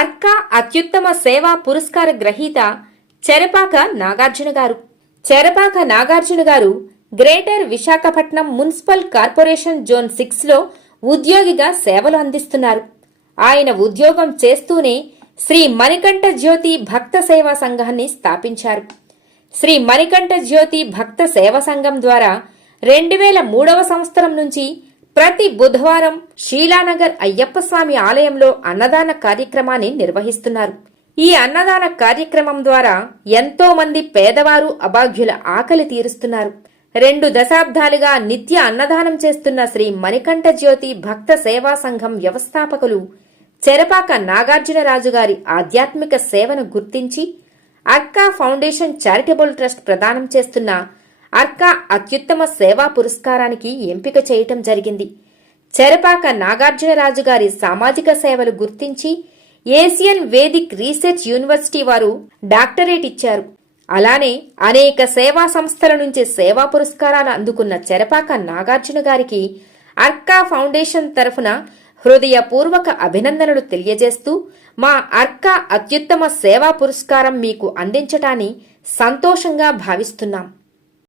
అర్కా అత్యుత్తమ సేవా పురస్కార గ్రహీత చెరపాక Nagarjuna garu. Cherapaka Nagarjuna garu greater Visakhapatnam municipal corporation zone సిక్స్లో ఉద్యోగిగా సేవలు అందిస్తున్నారు. ఆయన ఉద్యోగం చేస్తూనే శ్రీ మణికంఠ జ్యోతి భక్త సేవా సంఘాన్ని స్థాపించారు. శ్రీ మణికంఠ జ్యోతి భక్త సేవ సంఘం ద్వారా రెండు వేల మూడవ సంవత్సరం నుంచి ప్రతి బుధవారం శీలానగర్ అయ్యప్ప స్వామి ఆలయంలో అన్నదాన కార్యక్రమాన్ని నిర్వహిస్తున్నారు. ఈ అన్నదాన కార్యక్రమం ద్వారా ఎంతో మంది పేదవారు అభాగ్యుల ఆకలి తీరుస్తున్నారు. రెండు దశాబ్దాలుగా నిత్య అన్నదానం చేస్తున్న శ్రీ మణికంఠ జ్యోతి భక్త సేవా సంఘం వ్యవస్థాపకులు చెరపాక నాగార్జునరాజు గారి ఆధ్యాత్మిక సేవను గుర్తించి అక్కా ఫౌండేషన్ చారిటబుల్ ట్రస్ట్ ప్రదానం చేస్తున్న అర్కా అత్యుత్తమ సేవా పురస్కారానికి ఎంపిక చేయటం జరిగింది. చెరపాక నాగార్జునరాజు గారి సామాజిక సేవలు గుర్తించి ఏసియన్ వేదిక్ రీసెర్చ్ యూనివర్సిటీ వారు డాక్టరేట్ ఇచ్చారు. అలానే అనేక సేవా సంస్థల నుంచి సేవా పురస్కారాలు అందుకున్న చెరపాక నాగార్జున గారికి అర్కా ఫౌండేషన్ తరఫున హృదయపూర్వక అభినందనలు తెలియజేస్తూ మా అర్కా అత్యుత్తమ సేవా పురస్కారం మీకు అందించటాన్ని సంతోషంగా భావిస్తున్నాం.